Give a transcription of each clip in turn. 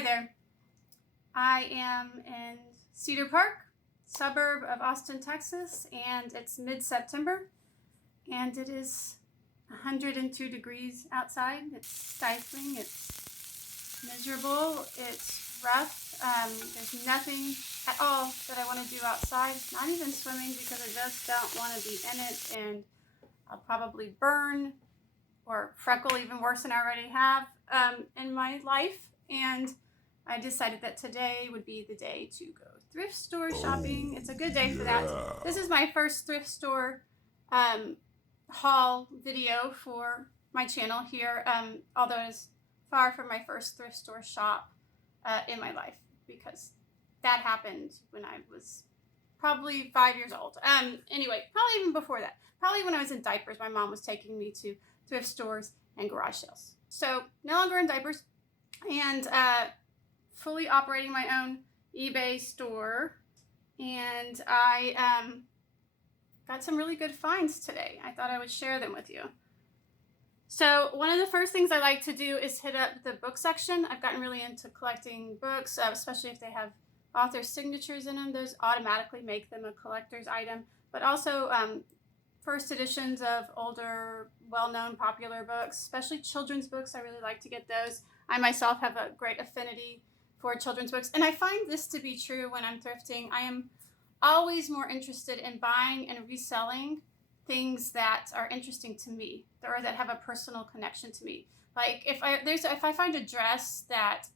Hi there. I am in Cedar Park, suburb of Austin, Texas, and it's mid-September, and it is 102 degrees outside. It's stifling, it's miserable, it's rough. There's nothing at all that I want to do outside, not even swimming, because I just don't want to be in it, and I'll probably burn or freckle even worse than I already have in my life. And I decided that today would be the day to go thrift store shopping. It's a good day for that. This is my first thrift store haul video for my channel here, although it's far from my first thrift store shop in my life, because that happened when I was probably 5 years old. Anyway, probably even before that. Probably when I was in diapers, my mom was taking me to thrift stores and garage sales. So no longer in diapers, and fully operating my own eBay store. And I got some really good finds today. I thought I would share them with you. So one of the first things I like to do is hit up the book section. I've gotten really into collecting books, especially if they have author signatures in them. Those automatically make them a collector's item. But also first editions of older, well-known, popular books, especially children's books. I really like to get those. I myself have a great affinity for children's books. And I find this to be true when I'm thrifting. I am always more interested in buying and reselling things that are interesting to me, or that have a personal connection to me. Like if I find a dress that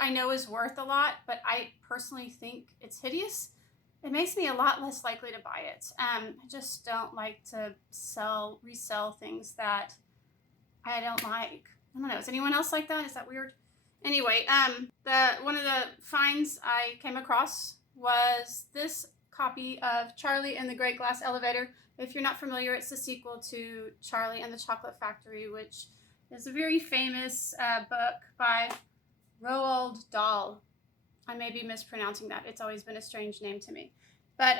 I know is worth a lot, but I personally think it's hideous, it makes me a lot less likely to buy it. I just don't like to resell things that I don't like. I don't know. Is anyone else like that? Is that weird? Anyway, one of the finds I came across was this copy of Charlie and the Great Glass Elevator. If you're not familiar, it's the sequel to Charlie and the Chocolate Factory, which is a very famous book by Roald Dahl. I may be mispronouncing that. It's always been a strange name to me. But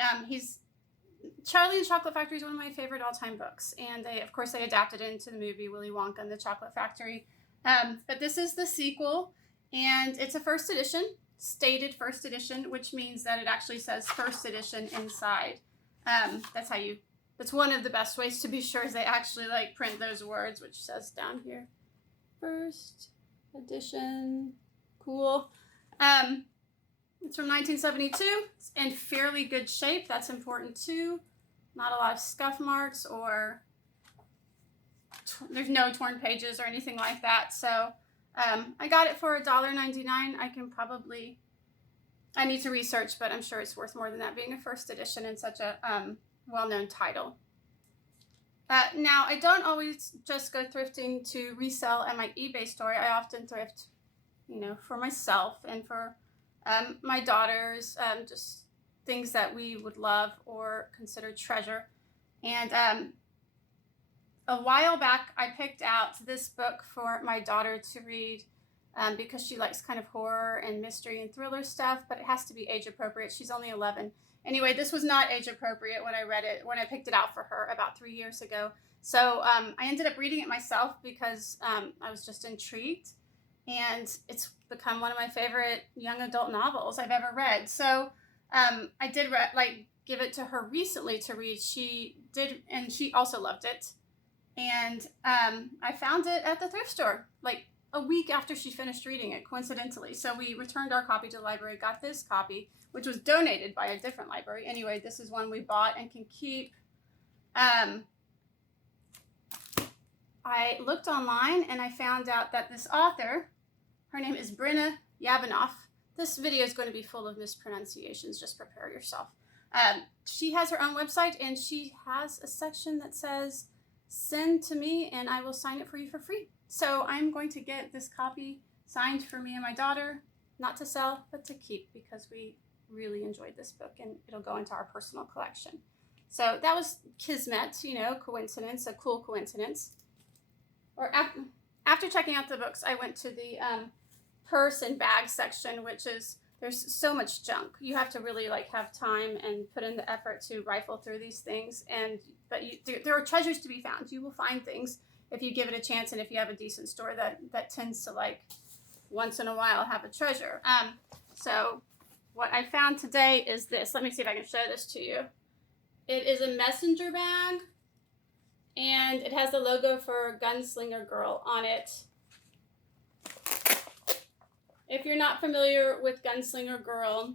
Charlie and the Chocolate Factory is one of my favorite all-time books. And they adapted it into the movie Willy Wonka and the Chocolate Factory. But this is the sequel, and it's a first edition, stated first edition, which means that it actually says first edition inside. That's one of the best ways to be sure is they actually print those words, which says down here, first edition. Cool. It's from 1972. It's in fairly good shape. That's important too. Not a lot of scuff marks, or there's no torn pages or anything like that. So I got it for $1.99. I need to research, but I'm sure it's worth more than that, being a first edition in such a well-known title. Now, I don't always just go thrifting to resell at my eBay store. I often thrift, for myself and for my daughters, just things that we would love or consider treasure. And a while back, I picked out this book for my daughter to read because she likes kind of horror and mystery and thriller stuff, but it has to be age appropriate. She's only 11. Anyway, this was not age appropriate when I picked it out for her about 3 years ago. So I ended up reading it myself because I was just intrigued, and it's become one of my favorite young adult novels I've ever read. So I did give it to her recently to read. She did, and she also loved it. And I found it at the thrift store a week after she finished reading it, coincidentally. So we returned our copy to the library, got this copy, which was donated by a different library. Anyway, this is one we bought and can keep. I looked online and I found out that this author, her name is Brenna Yavanoff. This video is going to be full of mispronunciations. Just prepare yourself. She has her own website, and she has a section that says, send to me and I will sign it for you for free. So I'm going to get this copy signed for me and my daughter, not to sell, but to keep, because we really enjoyed this book and it'll go into our personal collection. So that was kismet, coincidence, a cool coincidence. Or after checking out the books, I went to the purse and bag section, there's so much junk. You have to really have time and put in the effort to rifle through these things. But there are treasures to be found. You will find things if you give it a chance, and if you have a decent store that tends to once in a while have a treasure. So what I found today is this. Let me see if I can show this to you. It is a messenger bag, and it has the logo for Gunslinger Girl on it. If you're not familiar with Gunslinger Girl,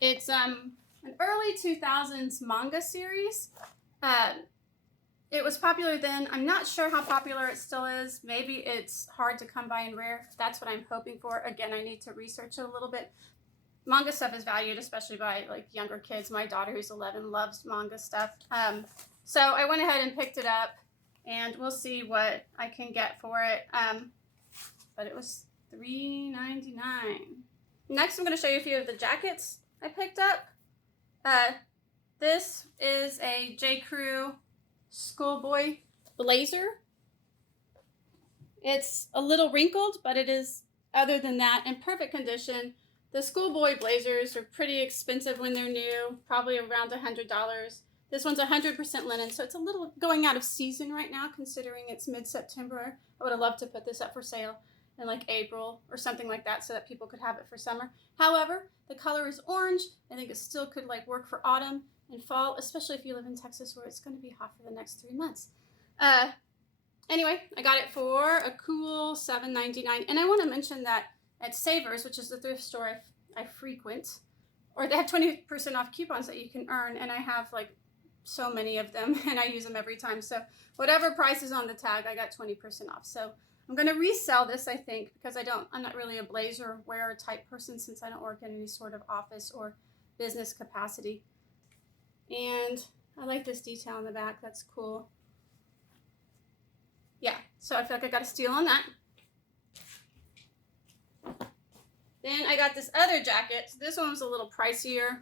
it's an early 2000s manga series. It was popular then. I'm not sure how popular it still is. Maybe it's hard to come by and rare. That's what I'm hoping for. Again, I need to research it a little bit. Manga stuff is valued, especially by like younger kids. My daughter, who's 11, loves manga stuff. So I went ahead and picked it up, and we'll see what I can get for it. But it was $3.99. Next, I'm going to show you a few of the jackets I picked up. This is a J. Crew schoolboy blazer. It's a little wrinkled, but it is, other than that, in perfect condition. The schoolboy blazers are pretty expensive when they're new, probably around $100. This one's 100% linen, so it's a little going out of season right now, considering it's mid-September. I would have loved to put this up for sale in like April or something like that so that people could have it for summer. However, the color is orange. I think it still could like work for autumn and fall, especially if you live in Texas where it's going to be hot for the next 3 months. Anyway, I got it for a cool $7.99. And I want to mention that at Savers, which is the thrift store I frequent, or they have 20% off coupons that you can earn, and I have like so many of them and I use them every time. So whatever price is on the tag, I got 20% off. So I'm going to resell this, I think, because I'm not really a blazer wearer type person since I don't work in any sort of office or business capacity. And I like this detail in the back. That's cool. Yeah, so I feel like I got a steal on that. Then I got this other jacket. This one was a little pricier,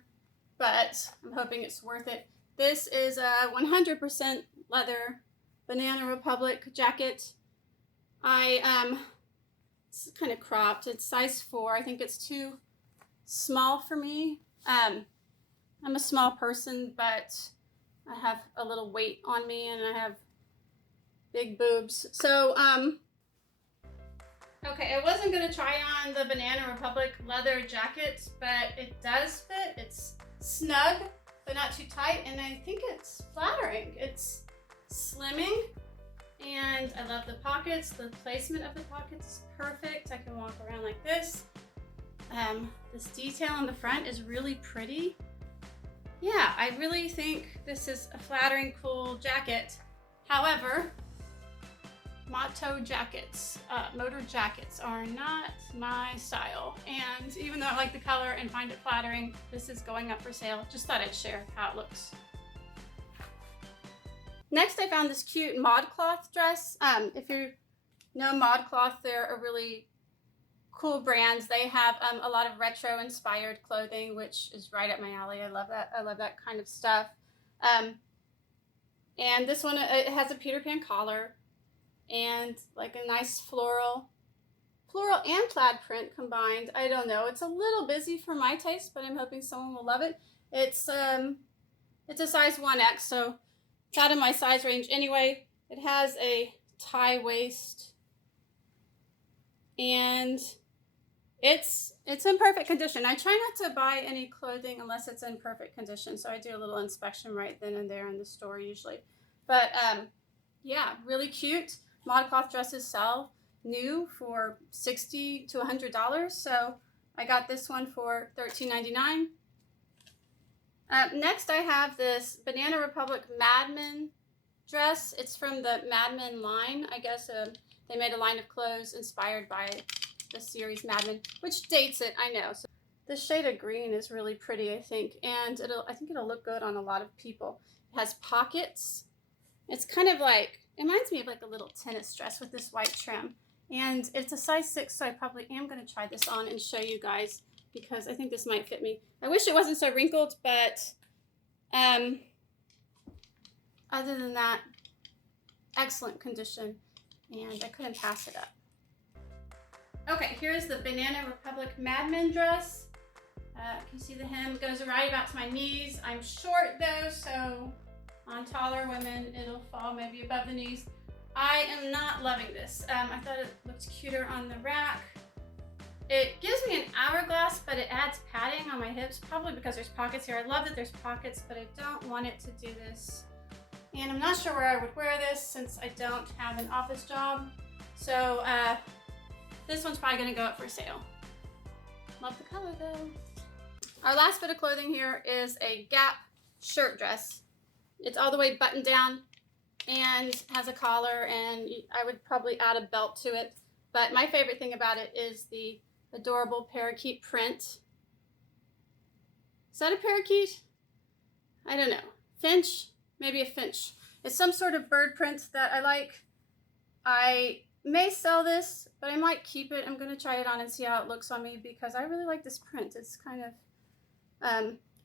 but I'm hoping it's worth it. This is a 100% leather Banana Republic jacket. It's kind of cropped. It's size 4. I think it's too small for me. I'm a small person, but I have a little weight on me and I have big boobs. So, okay, I wasn't going to try on the Banana Republic leather jacket, but it does fit. It's snug, but not too tight, and I think it's flattering. It's slimming, and I love the pockets. The placement of the pockets is perfect. I can walk around like this. This detail on the front is really pretty. Yeah, I really think this is a flattering, cool jacket. However, motor jackets are not my style. And even though I like the color and find it flattering, this is going up for sale. Just thought I'd share how it looks. Next, I found this cute ModCloth dress. If you know ModCloth, they're a really cool brand. They have a lot of retro inspired clothing, which is right up my alley. I love that. I love that kind of stuff. And this one, it has a Peter Pan collar and like a nice floral and plaid print combined. I don't know. It's a little busy for my taste, but I'm hoping someone will love it. It's a size 1X, so it's out of my size range anyway. It has a tie waist, and it's in perfect condition. I try not to buy any clothing unless it's in perfect condition, so I do a little inspection right then and there in the store usually. But yeah, really cute. ModCloth dresses sell new for $60 to $100, so I got this one for $13.99. Next, I have this Banana Republic Mad Men dress. It's from the Mad Men line. I guess they made a line of clothes inspired by the series Mad Men, which dates it, I know. So the shade of green is really pretty, I think, and I think it'll look good on a lot of people. It has pockets. It's kind of like, it reminds me of like a little tennis dress with this white trim. And it's a size 6, so I probably am going to try this on and show you guys, because I think this might fit me. I wish it wasn't so wrinkled, but other than that, excellent condition, and I couldn't pass it up. Okay, here's the Banana Republic Mad Men dress. You can see the hem goes right about to my knees. I'm short though, so on taller women, it'll fall maybe above the knees. I am not loving this. I thought it looked cuter on the rack. It gives me an hourglass, but it adds padding on my hips, probably because there's pockets here. I love that there's pockets, but I don't want it to do this. And I'm not sure where I would wear this since I don't have an office job. So this one's probably gonna go up for sale. Love the color though. Our last bit of clothing here is a Gap shirt dress. It's all the way buttoned down and has a collar, and I would probably add a belt to it. But my favorite thing about it is the adorable parakeet print. Is that a parakeet? I don't know. Finch? Maybe a finch. It's some sort of bird print that I like. I may sell this, but I might keep it. I'm going to try it on and see how it looks on me because I really like this print. It's kind of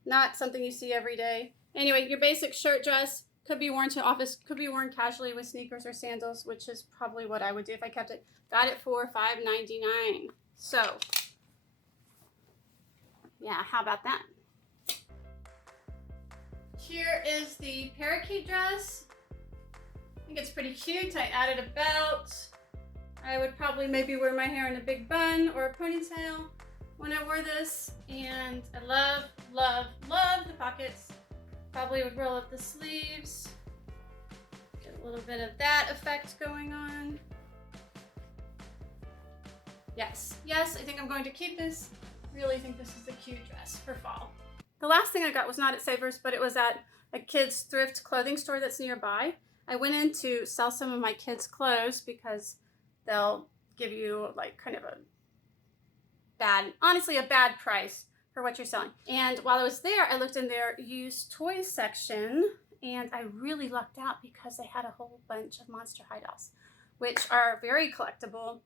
not something you see every day. Anyway, your basic shirt dress could be worn to office, could be worn casually with sneakers or sandals, which is probably what I would do if I kept it. Got it for $5.99. So, yeah, how about that? Here is the parakeet dress. I think it's pretty cute. I added a belt. I would probably maybe wear my hair in a big bun or a ponytail when I wore this. And I love, love, love the pockets. Probably would roll up the sleeves. Get a little bit of that effect going on. Yes, yes, I think I'm going to keep this. Really think this is a cute dress for fall. The last thing I got was not at Savers, but it was at a kids' thrift clothing store that's nearby. I went in to sell some of my kids' clothes because they'll give you like kind of a honestly a bad price for what you're selling. And while I was there, I looked in their used toys section, and I really lucked out because they had a whole bunch of Monster High dolls, which are very collectible.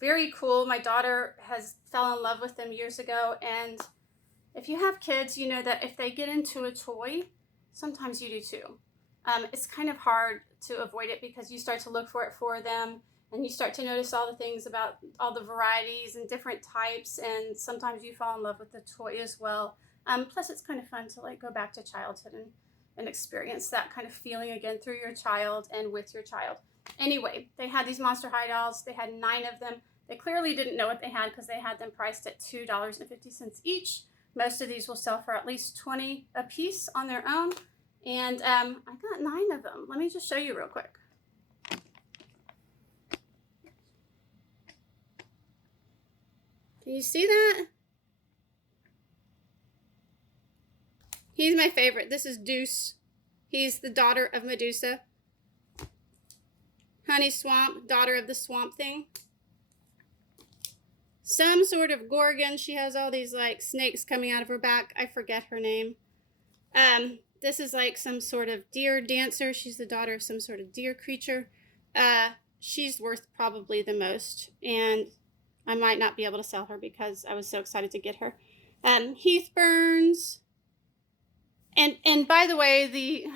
Very cool. My daughter has fell in love with them years ago, and if you have kids, you know that if they get into a toy, sometimes you do too. It's kind of hard to avoid it because you start to look for it for them, and you start to notice all the things about all the varieties and different types, and sometimes you fall in love with the toy as well. Plus, it's kind of fun to like go back to childhood and experience that kind of feeling again through your child and with your child. Anyway, they had these Monster High dolls. They had 9 of them. They clearly didn't know what they had because they had them priced at $2.50 each. Most of these will sell for at least $20 a piece on their own. And I got 9 of them. Let me just show you real quick. Can you see that? He's my favorite. This is Deuce. He's the daughter of Medusa. Honey Swamp, daughter of the Swamp Thing. Some sort of Gorgon. She has all these like snakes coming out of her back. I forget her name. This is like some sort of deer dancer. She's the daughter of some sort of deer creature. She's worth probably the most, and I might not be able to sell her because I was so excited to get her. Heath Burns. And by the way, the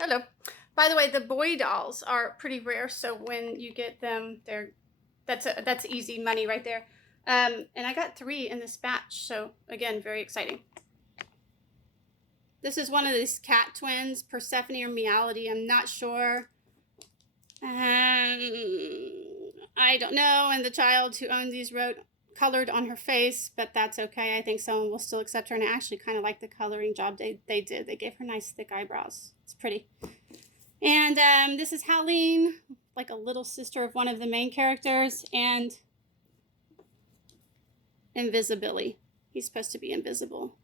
hello. By the way, the boy dolls are pretty rare, so when you get them, that's easy money right there. And I got 3 in this batch, so again, very exciting. This is one of these cat twins, Persephone or Meowity, I'm not sure. I don't know, and the child who owned these wrote colored on her face, but that's okay. I think someone will still accept her, and I actually kind of like the coloring job they did. They gave her nice thick eyebrows. It's pretty. And this is Howleen, like a little sister of one of the main characters, and Invisibility. He's supposed to be invisible.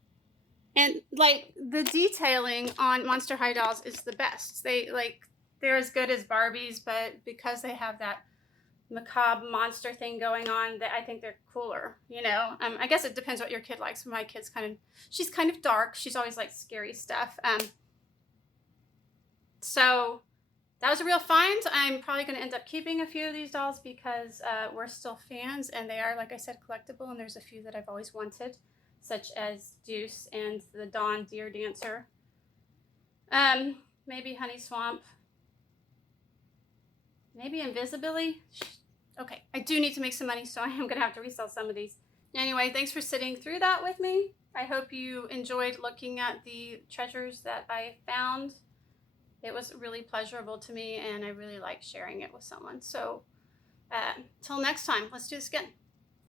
And like the detailing on Monster High dolls is the best. They're as good as Barbies, but because they have that macabre monster thing going on, that I think they're cooler, you know. I guess it depends what your kid likes. My kid's she's kind of dark. She's always like scary stuff. So that was a real find. I'm probably going to end up keeping a few of these dolls because we're still fans, and they are, like I said, collectible, and there's a few that I've always wanted, such as Deuce and the Dawn Deer Dancer. Maybe Honey Swamp. Maybe Invisibility. Okay, I do need to make some money, so I am going to have to resell some of these. Anyway, thanks for sitting through that with me. I hope you enjoyed looking at the treasures that I found. it was really pleasurable to me, and I really like sharing it with someone. So till next time, let's do this again.